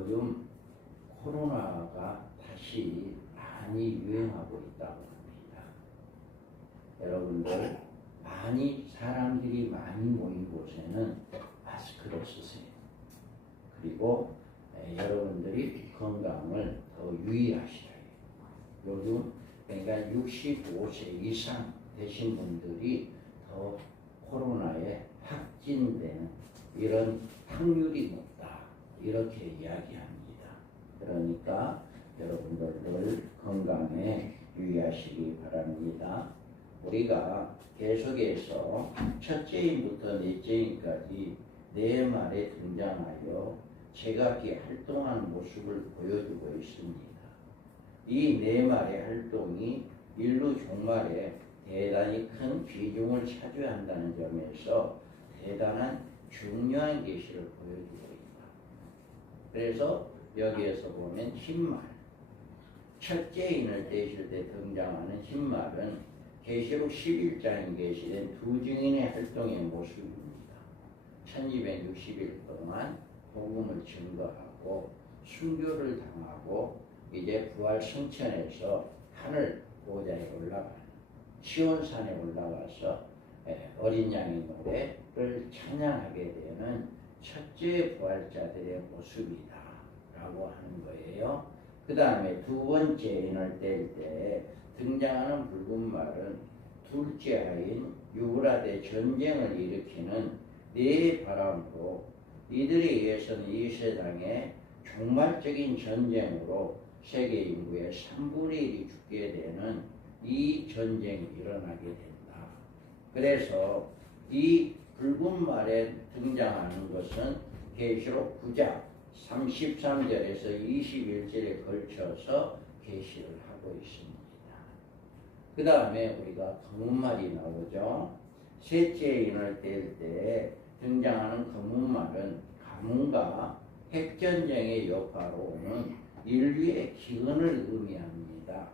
요즘 코로나가 다시 많이 유행하고 있다고 합니다. 여러분들 많이 사람들이 많이 모인 곳에는 마스크를 쓰세요. 그리고 여러분들이 건강을 더 유의하시라. 요즘 그러니까 65세 이상 되신 분들이 더 코로나에 확진되는 이런 확률이 높다 이렇게 이야기합니다. 그러니까 여러분들 늘 건강에 유의하시기 바랍니다. 우리가 계속해서 첫째인부터 넷째인까지 네 말에 등장하여 제각기 활동하는 모습을 보여주고 있습니다. 이 네 말의 활동이 인류 종말에 대단히 큰 비중을 차지한다는 점에서 대단한 중요한 계시를 보여주고 있다. 그래서 여기에서 보면 흰말, 첫째인을 떼실 때 등장하는 흰말은 계시록 11장에 계시된 두 증인의 활동의 모습입니다. 1260일 동안 복음을 증거하고 순교를 당하고 이제 부활 성천에서 하늘 보좌에 올라가는 시온산에 올라가서 어린 양의 노래를 찬양하게 되는 첫째 부활자들의 모습이다 라고 하는 거예요. 그 다음에 두 번째 인을 뗄 때 등장하는 붉은 말은 둘째 아인 유브라데 전쟁을 일으키는 네 바람으로 이들에 의해서는 이 세상에 종말적인 전쟁으로 세계 인구의 3분의 1이 죽게 되는 이 전쟁이 일어나게 된다. 그래서 이 붉은 말에 등장하는 것은 계시록 9장 33절에서 21절에 걸쳐서 계시를 하고 있습니다. 그 다음에 우리가 검은 말이 나오죠. 셋째 인을 뗄 때 등장하는 검은 말은 가뭄과 핵전쟁의 여파로 오는 인류의 기근을 의미합니다.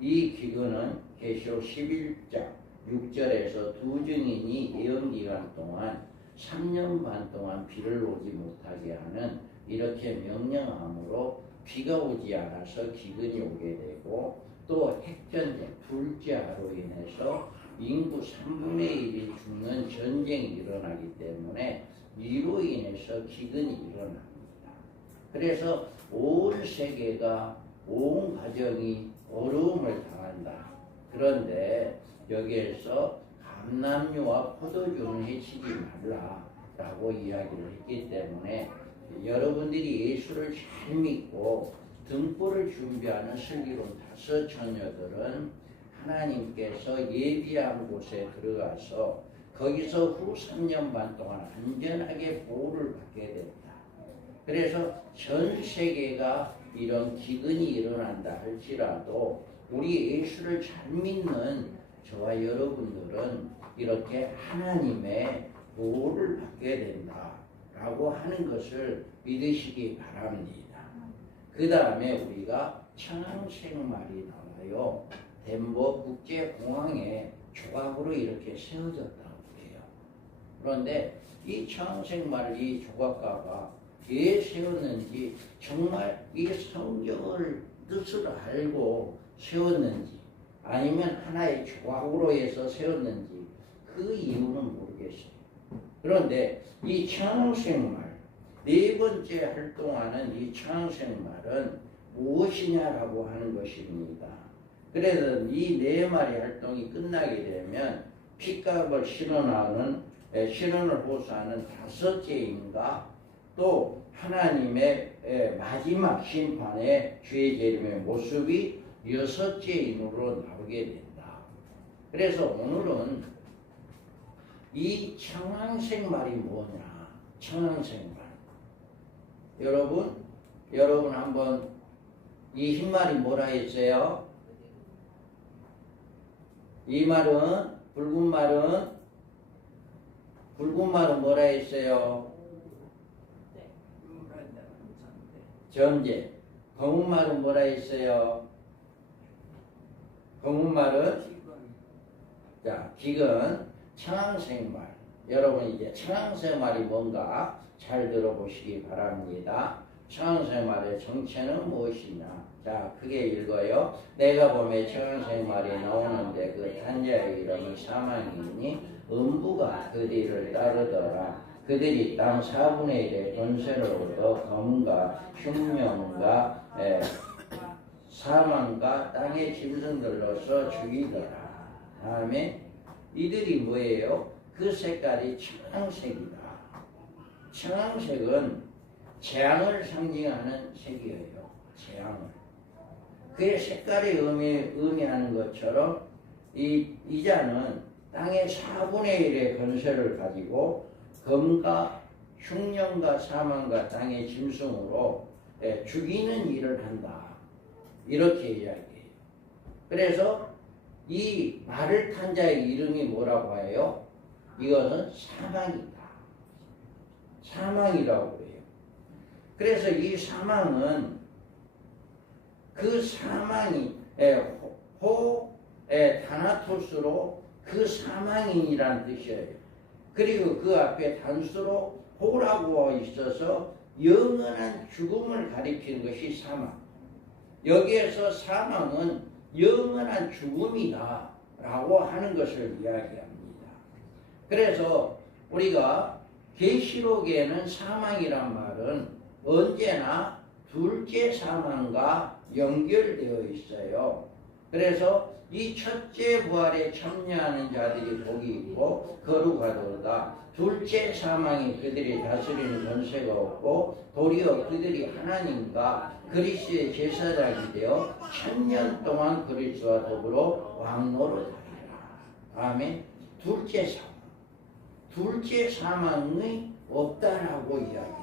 이 기근은 계시록 11장 6절에서 두 증인이 예언기간 동안 3년 반 동안 비를 오지 못하게 하는 이렇게 명령함으로 비가 오지 않아서 기근이 오게 되고 또 핵전쟁 둘째 하로 인해서 인구 3분의 1이 죽는 전쟁이 일어나기 때문에 이로 인해서 기근이 일어납니다. 그래서 온 세계가 온 가정이 어려움을 당한다. 그런데 여기에서 감람류와 포도주는 해치지 말라라고 이야기를 했기 때문에 여러분들이 예수를 잘 믿고 등불을 준비하는 슬기로운 다섯 처녀들은 하나님께서 예비한 곳에 들어가서 거기서 후 3년 반 동안 안전하게 보호를 받게 된다. 그래서 전 세계가 이런 기근이 일어난다 할지라도 우리 예수를 잘 믿는 저와 여러분들은 이렇게 하나님의 보호를 받게 된다라고 하는 것을 믿으시기 바랍니다. 그 다음에 우리가 청항생말이 나와요. 덴버 국제공항에 조각으로 이렇게 세워졌다고 해요. 그런데 이 청항생말 이 조각가가 왜 세웠는지 정말 이 성경을 뜻을 알고 세웠는지 아니면 하나의 조각으로 해서 세웠는지 그 이유는 모르겠어요. 그런데 이 청항생말 네 번째 활동하는 이 청항생말은 무엇이냐라고 하는 것입니다. 그래서 이 네 마리 활동이 끝나게 되면 핏값을 신원을 호소하는 다섯째 인과 또 하나님의 마지막 심판의 주의 재림의 모습이 여섯째 인으로 나오게 된다. 그래서 오늘은 이 청항생말이 뭐냐? 청항생말. 여러분 한번 이 흰말이 뭐라 했어요? 이 말은 붉은 말은 뭐라 했어요? 전제. 검은 말은 뭐라 했어요? 검은 말은 기근. 청항생말. 여러분 이제 청항생말이 뭔가 잘 들어보시기 바랍니다. 청생말의 정체는 무엇이냐? 자, 크게 읽어요. 내가 보면 청생말이 나오는데 그 탄자의 이름은 사망이니 음부가 그들을 따르더라. 그들이 땅 4분의 1의 권세를 얻어 검과 흉령과 사망과 땅의 짐승들로서 죽이더라. 다음에 이들이 뭐예요? 그 색깔이 청색이다. 청색은 재앙을 상징하는 색이에요. 재앙을. 그의 색깔이 의미하는 것처럼 이 자는 땅의 4분의 1의 권세를 가지고 검과 흉령과 사망과 땅의 짐승으로 죽이는 일을 한다. 이렇게 이야기해요. 그래서 이 말을 탄 자의 이름이 뭐라고 해요? 이것은 사망이다. 사망이라고 해요. 그래서 이 사망은 그 사망이 타나토스로 그 사망인이라는 뜻이에요. 그리고 그 앞에 단수로 호라고 있어서 영원한 죽음을 가리키는 것이 사망. 여기에서 사망은 영원한 죽음이다 라고 하는 것을 이야기합니다. 그래서 우리가 계시록에는 사망이란 말은 언제나 둘째 사망과 연결되어 있어요. 그래서 이 첫째 부활에 참여하는 자들이 복이 있고 거룩하도다. 둘째 사망이 그들이 다스리는 권세가 없고 도리어 그들이 하나님과 그리스도의 제사장이 되어 1000년 동안 그리스도와 더불어 왕노릇하리라. 아멘. 둘째 사망. 둘째 사망이 없다라고 이야기해요.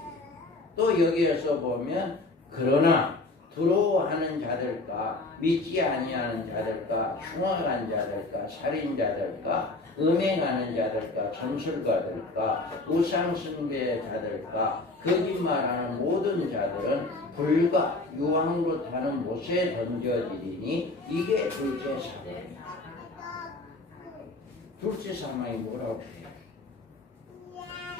또 여기에서 보면 그러나 두려워하는 자들과 믿지 아니하는 자들과 흉악한 자들과 살인자들과 음행하는 자들과 점술가들과 우상숭배자들과 거짓말하는 모든 자들은 불과 유황으로 타는 못에 던져지리니 이게 둘째 사망이다. 둘째 사망이 뭐라고 해요?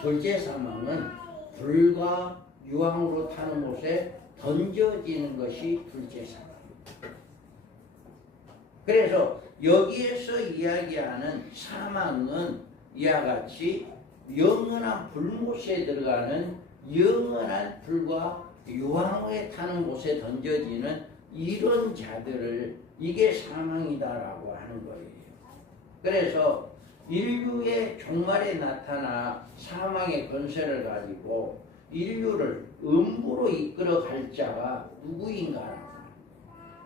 둘째 사망은 불과 유황으로 타는 못에 던져지는 것이 둘째 사망입니다. 그래서 여기에서 이야기하는 사망은 이와 같이 영원한 불못에 들어가는 영원한 불과 유황에 타는 못에 던져지는 이런 자들을 이게 사망이다라고 하는 거예요. 그래서 인류의 종말에 나타나 사망의 권세를 가지고 인류를 음부로 이끌어 갈 자가 누구인가?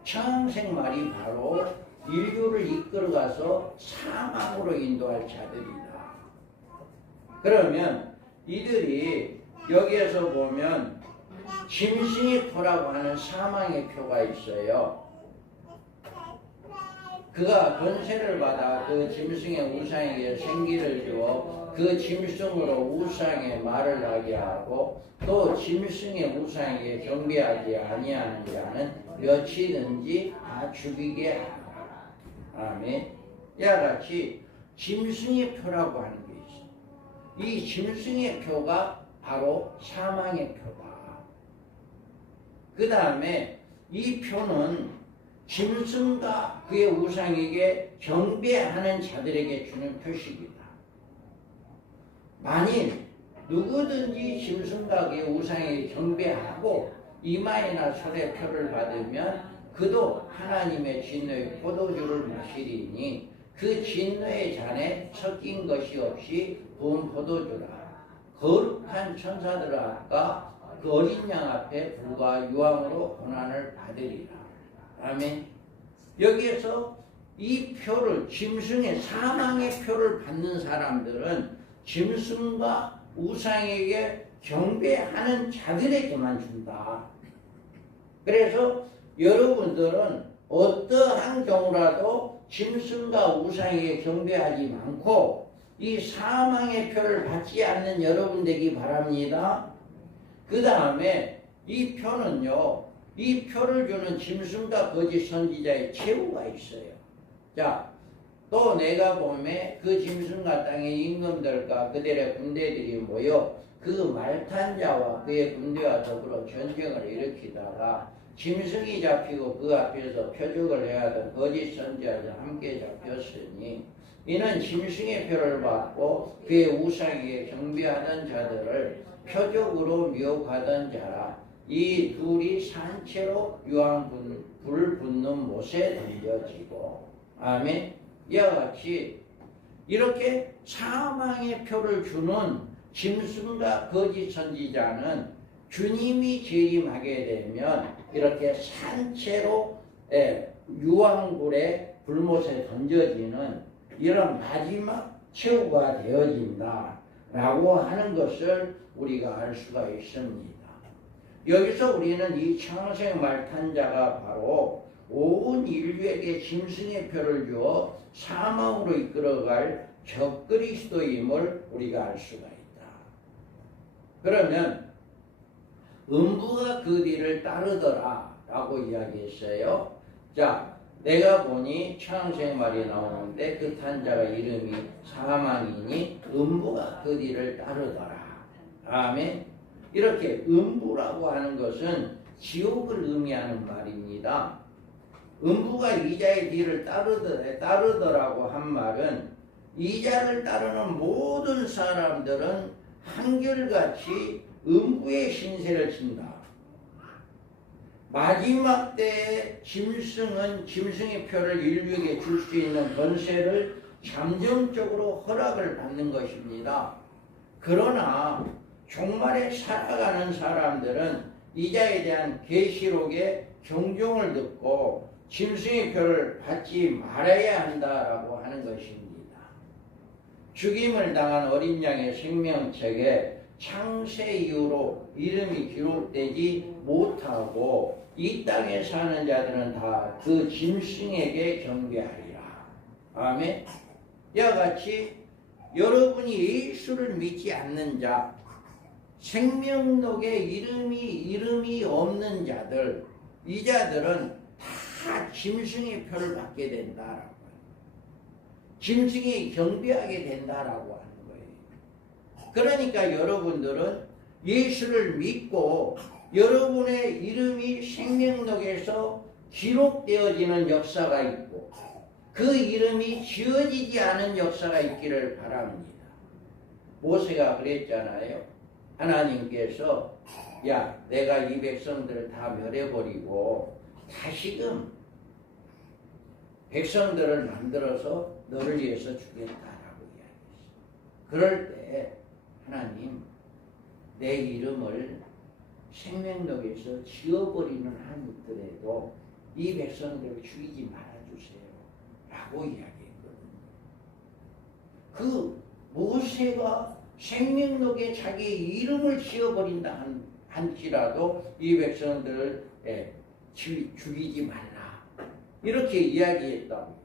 청생말이 바로 인류를 이끌어가서 사망으로 인도할 자들이다. 그러면 이들이 여기에서 보면 짐승의 표라고 하는 사망의 표가 있어요. 그가 권세를 받아 그 짐승의 우상에게 생기를 주어 그 짐승으로 우상의 말을 하게 하고 또 짐승의 우상에게 경배하지 아니하는 자는 몇이든지 다 죽이게 하라. 아멘. 이와 같이 짐승의 표라고 하는 게 있어요. 이 짐승의 표가 바로 사망의 표다. 그 다음에 이 표는 짐승과 그의 우상에게 경배하는 자들에게 주는 표식이다. 만일 누구든지 짐승과 그의 우상에게 경배하고 이마에나 손에 표를 받으면 그도 하나님의 진노의 포도주를 마시리니 그 진노의 잔에 섞인 것이 없이 부은 포도주라. 거룩한 천사들 앞과 그 어린 양 앞에 불과 유황으로 고난을 받으리라. 아멘. 여기에서 이 표를 짐승의 사망의 표를 받는 사람들은 짐승과 우상에게 경배하는 자들에게만 준다. 그래서 여러분들은 어떠한 경우라도 짐승과 우상에게 경배하지 않고 이 사망의 표를 받지 않는 여러분 되기 바랍니다. 그 다음에 이 표는요, 이 표를 주는 짐승과 거짓 선지자의 최후가 있어요. 자, 또 내가 보매 그 짐승과 땅의 임금들과 그들의 군대들이 모여 그 말탄자와 그의 군대와 더불어 전쟁을 일으키다가 짐승이 잡히고 그 앞에서 표적을 해하던 거짓 선지자들 함께 잡혔으니 이는 짐승의 표를 받고 그의 우상에게 경배하던 자들을 표적으로 미혹하던 자라. 이 둘이 산채로 불 붙는 못에 던져지고. 아멘. 이와 같이 이렇게 사망의 표를 주는 짐승과 거짓 선지자는 주님이 재림하게 되면 이렇게 산채로 유황불에 불못에 던져지는 이런 마지막 최후가 되어진다 라고 하는 것을 우리가 알 수가 있습니다. 여기서 우리는 이 창세 말탄자가 바로 온 인류에게 짐승의 표를 주어 사망으로 이끌어갈 적그리스도임을 우리가 알 수가 있다. 그러면 음부가 그 뒤를 따르더라 라고 이야기했어요. 자, 내가 보니 창세 말이 나오는데 그 탄자가 이름이 사망이니 음부가 그 뒤를 따르더라. 아멘. 이렇게 음부라고 하는 것은 지옥을 의미하는 말입니다. 음부가 이자의 뒤를 따르더라고 한 말은 이자를 따르는 모든 사람들은 한결같이 음부의 신세를 진다. 마지막 때에 짐승은 짐승의 표를 인류에게 줄 수 있는 권세를 잠정적으로 허락을 받는 것입니다. 그러나 종말에 살아가는 사람들은 이자에 대한 계시록의 경종을 듣고 짐승의 표를 받지 말아야 한다라고 하는 것입니다. 죽임을 당한 어린 양의 생명책에 창세 이후로 이름이 기록되지 못하고 이 땅에 사는 자들은 다 그 짐승에게 경배하리라. 아멘. 이와 같이 여러분이 예수를 믿지 않는 자, 생명록에 이름이 없는 자들, 이 자들은 다 짐승의 표를 받게 된다라고. 짐승이 경배하게 된다라고 하는 거예요. 그러니까 여러분들은 예수를 믿고 여러분의 이름이 생명록에서 기록되어지는 역사가 있고 그 이름이 지어지지 않은 역사가 있기를 바랍니다. 모세가 그랬잖아요. 하나님께서 야, 내가 이 백성들을 다 멸해버리고 다시금 백성들을 만들어서 너를 위해서 주겠다라고 이야기했어요. 그럴 때 하나님 내 이름을 생명록에서 지워버리는 한 있더라도 이 백성들을 죽이지 말아주세요 라고 이야기했거든요. 그 모세가 생명록에 자기 이름을 지워버린다 한지라도 이 백성들을 죽이지 말라 이렇게 이야기했다고.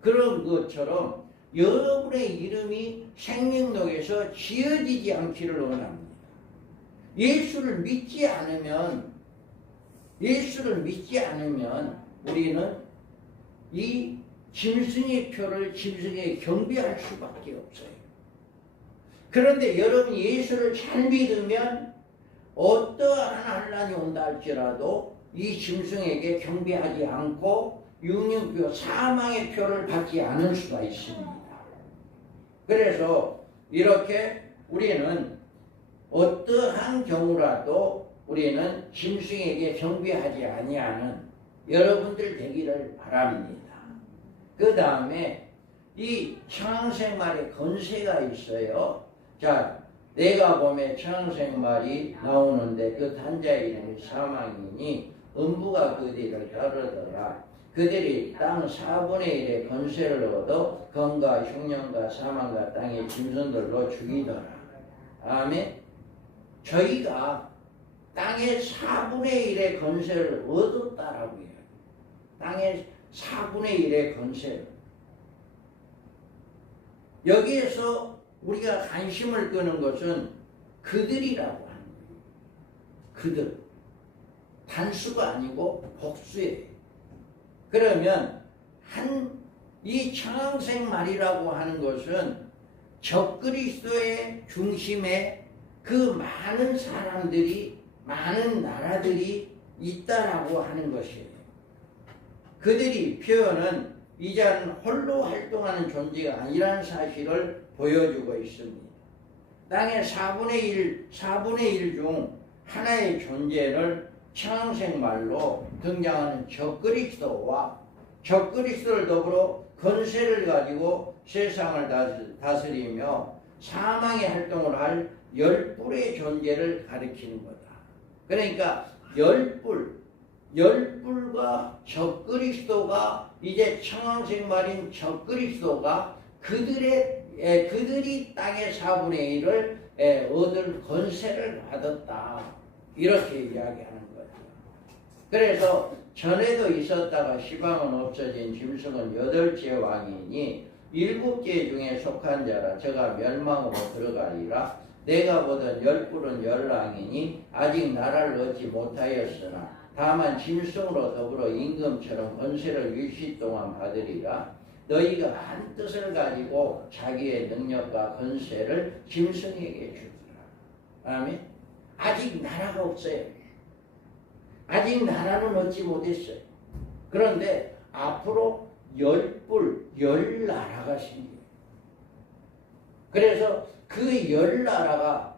그런 것처럼 여러분의 이름이 생명록에서 지어지지 않기를 원합니다. 예수를 믿지 않으면 우리는 이 짐승의 표를 짐승에 경배할 수밖에 없어요. 그런데 여러분이 예수를 잘 믿으면 어떠한 환난이 온다 할지라도 이 짐승에게 경배하지 않고 육륜표 사망의 표를 받지 않을 수가 있습니다. 그래서 이렇게 우리는 어떠한 경우라도 우리는 짐승에게 경배하지 아니하는 여러분들 되기를 바랍니다. 그 다음에 이 창생말에 건세가 있어요. 자, 내가 보면 창생말이 나오는데 그 탄자의 이름이 사망이니 음부가 그 뒤를 따르더라. 그들이 땅 4분의 1의 건세를 얻어 검과 흉년과 사망과 땅의 짐승들로 죽이더라. 아멘. 저희가 땅의 4분의 1의 건세를 얻었다라고 해요. 땅의 4분의 1의 건세를. 여기에서 우리가 관심을 끄는 것은 그들이라고 하는 거예요. 그들. 단수가 아니고 복수예요. 그러면 이 창생말이라고 하는 것은 적그리스도의 중심에 그 많은 사람들이, 많은 나라들이 있다라고 하는 것이에요. 그들이 표현은 이자는 홀로 활동하는 존재가 아니라는 사실을 보여주고 있습니다. 땅의 4분의 1 중 하나의 존재를 창생말로 등장하는 적그리스도와 적그리스도를 더불어 권세를 가지고 세상을 다스리며 사망의 활동을 할 열불의 존재를 가리키는 거다. 그러니까 열불과 적그리스도가 이제 청황생말인 적그리스도가 그들이 땅의 4분의 1을 얻을 권세를 받았다. 이렇게 이야기하는 거죠. 그래서 전에도 있었다가 시방은 없어진 짐승은 8째 왕이니 7째 중에 속한 자라 저가 멸망으로 들어가리라. 내가 보던 열불은 열왕이니 아직 나라를 얻지 못하였으나 다만 짐승으로 더불어 임금처럼 권세를 일시 동안 받으리라. 너희가 한 뜻을 가지고 자기의 능력과 권세를 짐승에게 주리라. 아멘. 아직 나라가 없어요. 아직 나라는 얻지 못했어요. 그런데 앞으로 열 나라가 생겨요. 그래서 그 10나라가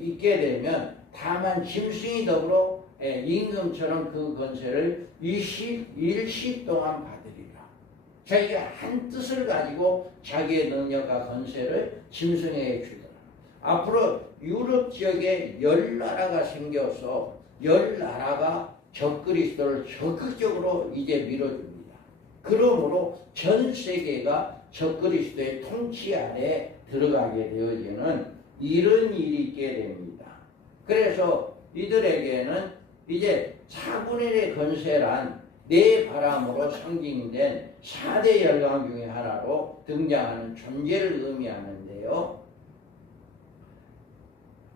있게 되면 다만 짐승이 더불어 임금처럼 그 권세를 일시 동안 받으리라. 자기가 한 뜻을 가지고 자기의 능력과 권세를 짐승에게 주더라. 앞으로 유럽 지역에 10나라가 생겨서 10나라가 적그리스도를 적극적으로 이제 밀어줍니다. 그러므로 전 세계가 적그리스도의 통치 아래 들어가게 되어지는 이런 일이 있게 됩니다. 그래서 이들에게는 이제 4분의 1의 권세란 네 바람으로 상징된 4대 열강 중에 하나로 등장하는 존재를 의미하는데요.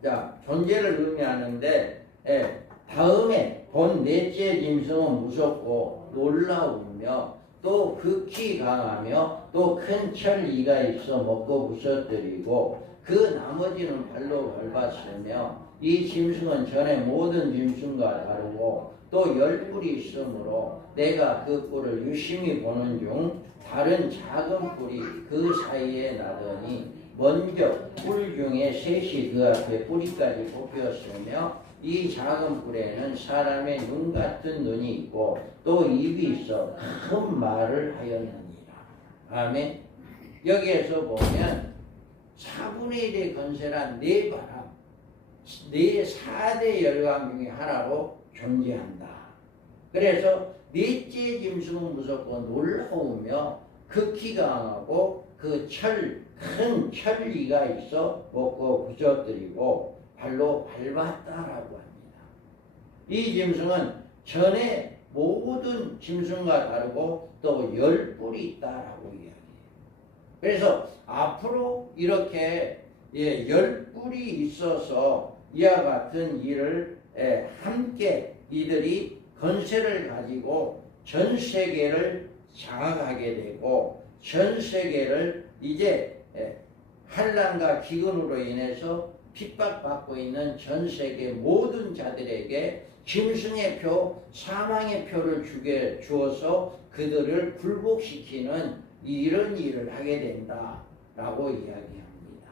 자, 존재를 의미하는데 다음에 본 넷째 짐승은 무섭고 놀라우며 또 극히 강하며 또 큰 철이가 있어 먹고 부서뜨리고 그 나머지는 발로 밟았으며 이 짐승은 전에 모든 짐승과 다르고 또 열뿔이 있으므로 내가 그 뿔을 유심히 보는 중 다른 작은 뿔이 그 사이에 나더니 먼저 뿔 중에 셋이 그 앞에 뿌리까지 뽑혔으며 이 작은 뿔에는 사람의 눈 같은 눈이 있고 또 입이 있어 큰 말을 하였느니라. 아멘. 여기에서 보면 4분의 1의 권세란 네 바람, 네 4대 열강 중에 하나로 존재한다. 그래서 넷째 짐승은 무섭고 놀라우며 극히 강하고 그 큰 철리가 있어 먹고 부서뜨리고 발로 밟았다라고 합니다. 이 짐승은 전에 모든 짐승과 다르고 또 열뿔이 있다라고 이야기해요. 그래서 앞으로 이렇게 열뿔이 있어서 이와 같은 일을 함께 이들이 권세를 가지고 전 세계를 장악하게 되고 전 세계를 이제 환난과 기근으로 인해서 핍박받고 있는 전 세계 모든 자들에게 짐승의 표, 사망의 표를 주어서 그들을 굴복시키는 이런 일을 하게 된다라고 이야기합니다.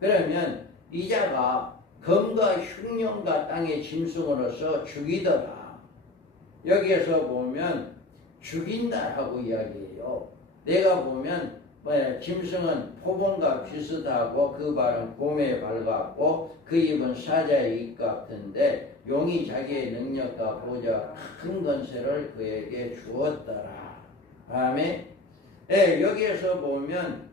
그러면 이자가 검과 흉년과 땅의 짐승으로서 죽이더라. 여기에서 보면 죽인다라고 이야기해요. 내가 보면 짐승은 표범과 비슷하고 그 발은 곰의 발 같고 그 입은 사자의 입 같은데 용이 자기의 능력과 보좌 큰 권세를 그에게 주었더라. 아멘. 여기에서 보면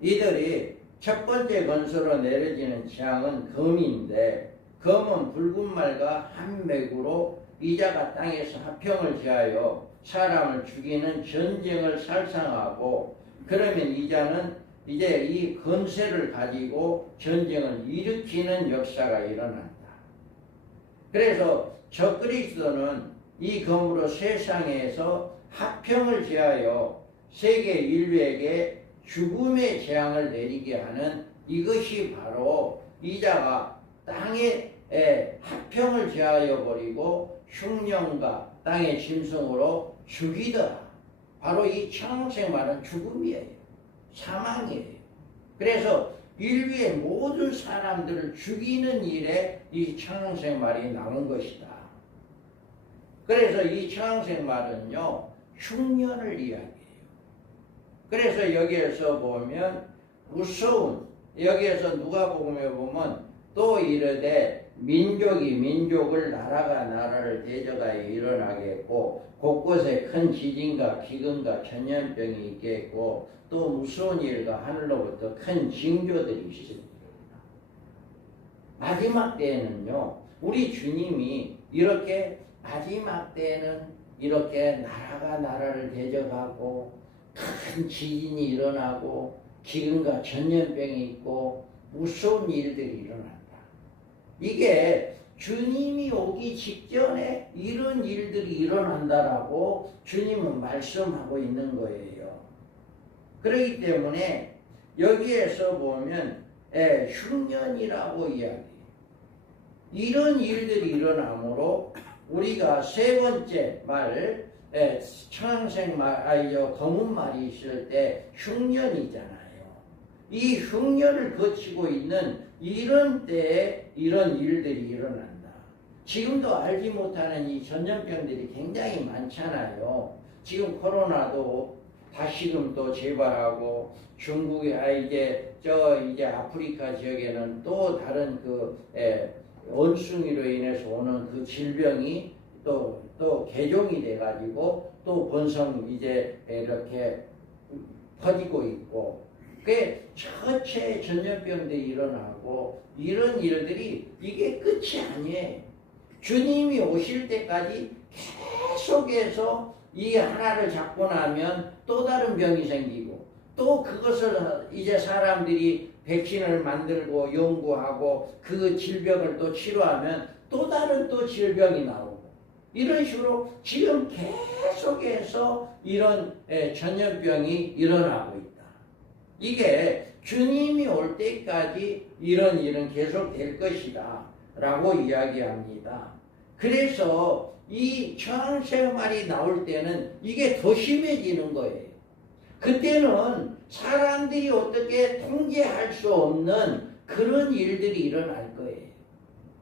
이들이 첫 번째 권세로 내려지는 재앙은 검인데 검은 붉은 말과 한 맥으로 이자가 땅에서 화평을 지하여 사람을 죽이는 전쟁을 살상하고 그러면 이자는 이제 이 권세를 가지고 전쟁을 일으키는 역사가 일어난다. 그래서 적그리스도는 이 검으로 세상에서 화평을 지하여 세계 인류에게 죽음의 재앙을 내리게 하는 이것이 바로 이자가 땅에 화평을 제하여 버리고 흉년과 땅의 짐승으로 죽이더라. 바로 이 청생마는 죽음이에요. 사망이에요. 그래서 인류의 모든 사람들을 죽이는 일에 이 청생말이 나온 것이다. 그래서 이 청생말은요, 흉년을 이야기해요. 그래서 여기에서 보면 무서운, 여기에서 누가복음에 보면 또 이르되 민족이 민족을 나라가 나라를 대적하여 일어나겠고 곳곳에 큰 지진과 기근과 전염병이 있겠고 또 무서운 일과 하늘로부터 큰 징조들이 있습니다. 마지막 때에는요, 우리 주님이 이렇게 마지막 때에는 이렇게 나라가 나라를 대적하고 큰 지진이 일어나고 기근과 전염병이 있고 무서운 일들이 일어난다. 이게 주님이 오기 직전에 이런 일들이 일어난다라고 주님은 말씀하고 있는 거예요. 그렇기 때문에 여기에서 보면 흉년이라고 이야기해요. 이런 일들이 일어나므로 우리가 세 번째 말, 청색 말, 검은 말이 있을 때 흉년이잖아요. 이 흉년을 거치고 있는 이런 때에 이런 일들이 일어난다. 지금도 알지 못하는 이 전염병들이 굉장히 많잖아요. 지금 코로나도 다시금 또 재발하고 중국에 이제 아프리카 지역에는 또 다른 원숭이로 인해서 오는 그 질병이 또 개종이 돼가지고 또 번성 이제 이렇게 퍼지고 있고, 그 처체 전염병들이 일어나고 이런 일들이 이게 끝이 아니에요. 주님이 오실 때까지 계속해서 이 하나를 잡고 나면 또 다른 병이 생기고 또 그것을 이제 사람들이 백신을 만들고 연구하고 그 질병을 또 치료하면 또 다른 또 질병이 나오고 이런 식으로 지금 계속해서 이런 전염병이 일어나고 있다. 이게 주님이 올 때까지 이런 일은 계속될 것이다 라고 이야기합니다. 그래서 이 청생말이 나올 때는 이게 더 심해지는 거예요. 그때는 사람들이 어떻게 통제할 수 없는 그런 일들이 일어날 거예요.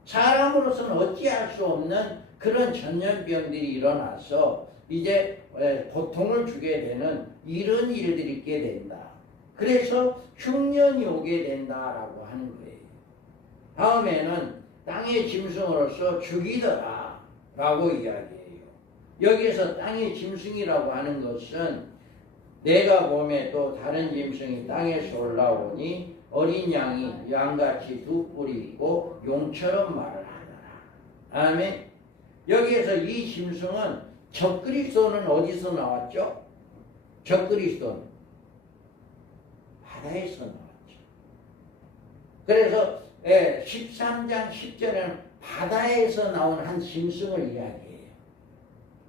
사람으로서는 어찌할 수 없는 그런 전염병들이 일어나서 이제 고통을 주게 되는 이런 일들이 있게 된다. 그래서 흉년이 오게 된다라고 하는 거예요. 다음에는 땅의 짐승으로서 죽이더라 라고 이야기해요. 여기에서 땅의 짐승이라고 하는 것은 내가 봄에 또 다른 짐승이 땅에서 올라오니 어린 양이 양같이 두 뿔이 있고 용처럼 말을 하더라. 아멘. 여기에서 이 짐승은 적그리스도는 어디서 나왔죠? 적그리스도는 바다에서 나왔죠. 그래서 13장 10절에는 바다에서 나온 한 짐승을 이야기해요.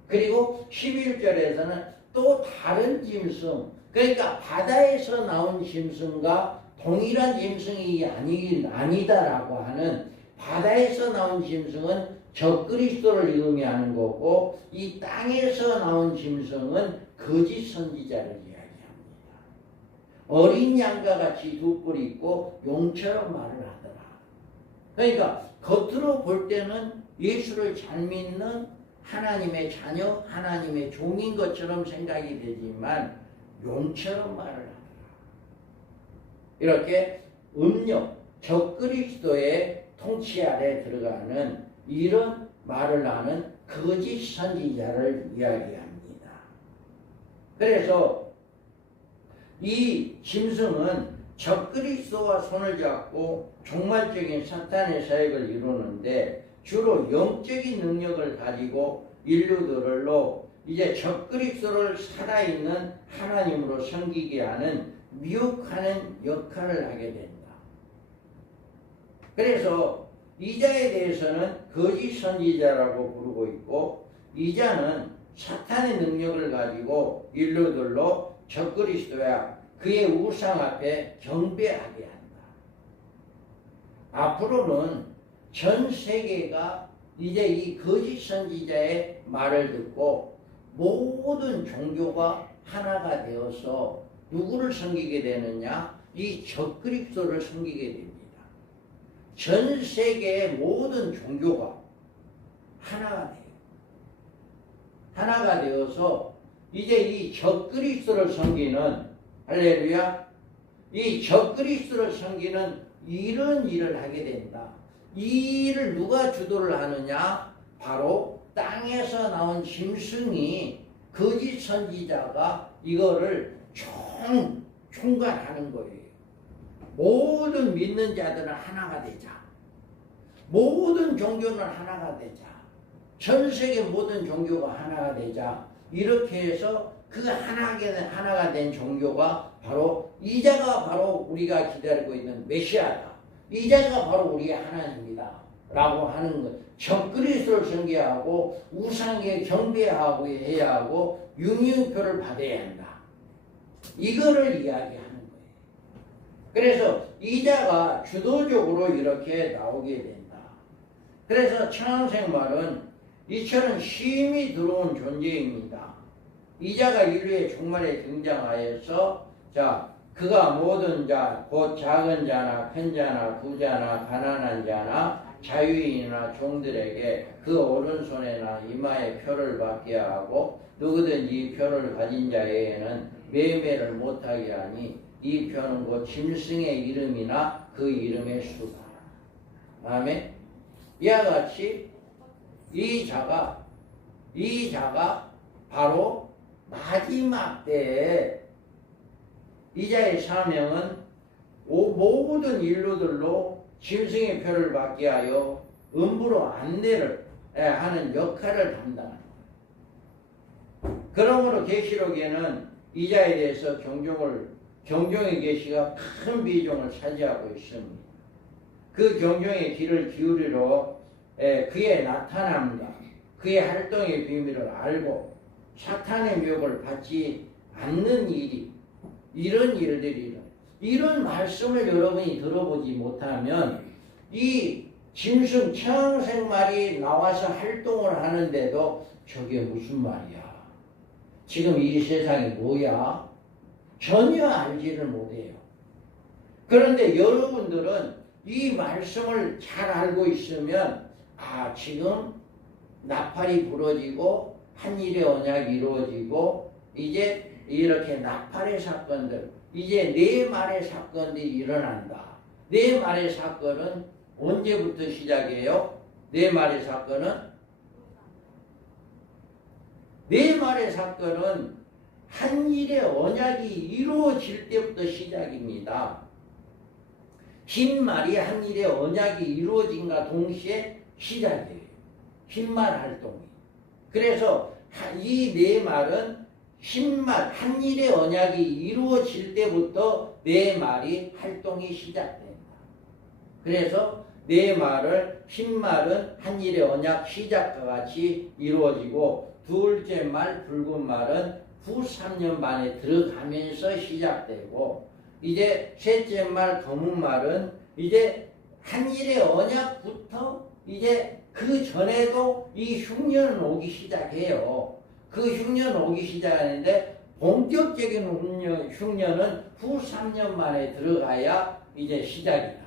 그리고 11절에서는 또 다른 짐승, 그러니까 바다에서 나온 짐승과 동일한 짐승이 아니다라고 하는, 바다에서 나온 짐승은 적그리스도를 의미하는 거고 이 땅에서 나온 짐승은 거짓 선지자를 이야기합니다. 어린 양과 같이 두 뿔이 있고 용처럼 말을 하더라. 그러니까 겉으로 볼 때는 예수를 잘 믿는 하나님의 자녀, 하나님의 종인 것처럼 생각이 되지만 용처럼 말을 하더라. 이렇게 음력, 적그리스도의 통치 아래 들어가는 이런 말을 하는 거짓 선지자를 이야기합니다. 그래서 이 짐승은 적그리스도와 손을 잡고 종말적인 사탄의 사역을 이루는데 주로 영적인 능력을 가지고 인류들로 이제 적그리스도를 살아있는 하나님으로 섬기게 하는 미혹하는 역할을 하게 된다. 그래서 이자에 대해서는 거짓 선지자라고 부르고 있고, 이자는 사탄의 능력을 가지고 인류들로 적그리스도야 그의 우상 앞에 경배하게 한다. 앞으로는 전 세계가 이제 이 거짓 선지자의 말을 듣고 모든 종교가 하나가 되어서 누구를 섬기게 되느냐? 이 적그리스도를 섬기게 됩니다. 전 세계의 모든 종교가 하나가 돼요. 하나가 되어서 이제 이 적그리스도를 섬기는, 할렐루야, 이 적그리스도를 섬기는 이런 일을 하게 된다. 이 일을 누가 주도를 하느냐? 바로 땅에서 나온 짐승이, 거짓 선지자가 이거를 총괄하는 거예요. 모든 믿는 자들은 하나가 되자. 모든 종교는 하나가 되자. 전 세계 모든 종교가 하나가 되자. 이렇게 해서 그 하나가 된 종교가 바로 이자가 바로 우리가 기다리고 있는 메시아다. 이자가 바로 우리의 하나님이다. 라고 하는 것. 적그리스도를 섬겨하고 우상에 경배하고 해야 하고 융유표를 받아야 한다. 이거를 이야기하는 거예요. 그래서 이자가 주도적으로 이렇게 나오게 된다. 그래서 천황생말은 이처럼 쉼이 들어온 존재입니다. 이자가 인류의 종말에 등장하여서 그가 모든 자, 곧 작은 자나 큰 자나 부자나 가난한 자나 자유인이나 종들에게 그 오른손에나 이마에 표를 받게 하고 누구든지 이 표를 가진 자에게는 매매를 못하게 하니 이 표는 곧 짐승의 이름이나 그 이름의 수다. 아멘. 이와 같이 이 자가 바로 마지막 때에 이자의 사명은 모든 인류들로 짐승의 표를 받게 하여 음부로 안내를 하는 역할을 담당하는 거예요. 그러므로 계시록에는 이자에 대해서 경종의 계시가 큰 비중을 차지하고 있습니다. 그 경종의 귀를 기울이러 그의 나타남과 그의 활동의 비밀을 알고 사탄의 미혹을 받지 않는 일이, 이런 일들이, 이런 말씀을 여러분이 들어보지 못하면 이 짐승 천생말이 나와서 활동을 하는데도 저게 무슨 말이야? 지금 이 세상이 뭐야? 전혀 알지를 못해요. 그런데 여러분들은 이 말씀을 잘 알고 있으면 지금 나팔이 부러지고 한일의 언약이 이루어지고 이제 이렇게 나팔의 사건들, 이제 네 말의 사건들이 일어난다. 네 말의 사건은 언제부터 시작이에요? 네 말의 사건은 한일의 언약이 이루어질 때부터 시작입니다. 흰 말이 한일의 언약이 이루어진과 동시에 시작이에요. 흰말 활동이. 그래서 이 네 말은 흰말, 한일의 언약이 이루어질 때부터 네 말이 활동이 시작됩니다. 그래서 네 말을, 흰말은 한일의 언약 시작과 같이 이루어지고 둘째 말, 붉은 말은 후 3년 만에 들어가면서 시작되고 이제 셋째 말, 검은 말은 이제 한일의 언약부터 이제 그 전에도 이 흉년은 오기 시작해요. 그 흉년 오기 시작하는데 본격적인 흉년은 후 3년 만에 들어가야 이제 시작이다.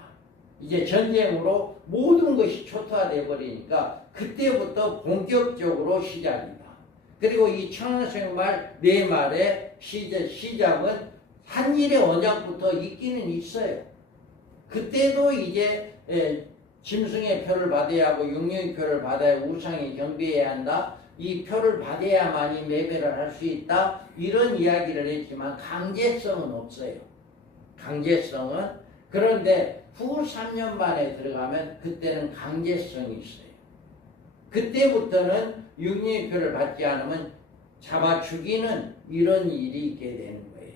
이제 전쟁으로 모든 것이 초토화되어 버리니까 그때부터 본격적으로 시작이다. 그리고 이 천황생말 네 말의 시작은 한일의 언약부터 있기는 있어요. 그때도 이제 짐승의 표를 받아야 하고 육령의 표를 받아야 우상에 경배해야 한다. 이 표를 받아야만이 매매를 할 수 있다. 이런 이야기를 했지만 강제성은 없어요. 강제성은. 그런데 후 3년 만에 들어가면 그때는 강제성이 있어요. 그때부터는 육령의 표를 받지 않으면 잡아 죽이는 이런 일이 있게 되는 거예요.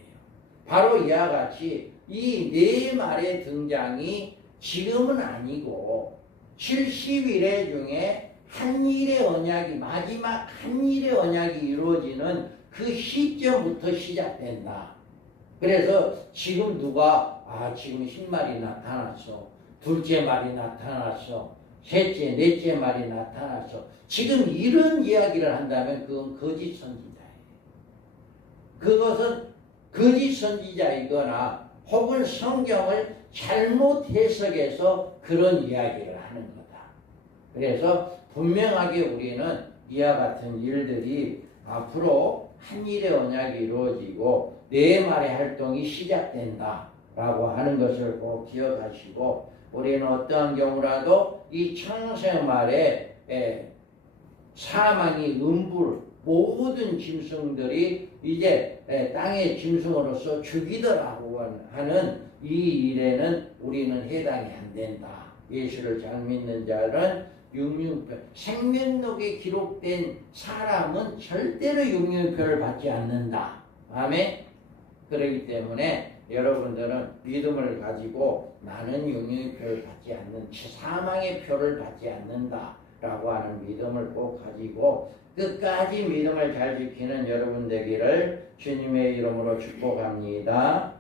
바로 이와 같이 이 네 말의 등장이 지금은 아니고 70일의 중에 한일의 언약이, 마지막 한일의 언약이 이루어지는 그 시점부터 시작된다. 그래서 지금 누가 지금 흰말이 나타났어. 둘째 말이 나타났어. 셋째, 넷째 말이 나타났어. 지금 이런 이야기를 한다면 그건 거짓 선지자예요. 그것은 거짓 선지자이거나 혹은 성경을 잘못 해석해서 그런 이야기를 하는 거다. 그래서 분명하게 우리는 이와 같은 일들이 앞으로 한일의 언약이 이루어지고 네 말의 활동이 시작된다 라고 하는 것을 꼭 기억하시고, 우리는 어떠한 경우라도 이 창세말에 사망이 음불 모든 짐승들이 이제 땅의 짐승으로서 죽이더라고 하는 이 일에는 우리는 해당이 안 된다. 예수를 잘 믿는 자는 육륜표, 생명록에 기록된 사람은 절대로 육륜표를 받지 않는다. 아멘. 그렇기 때문에 여러분들은 믿음을 가지고 나는 육륜표를 받지 않는, 사망의 표를 받지 않는다 라고 하는 믿음을 꼭 가지고 끝까지 믿음을 잘 지키는 여러분 되기를 주님의 이름으로 축복합니다.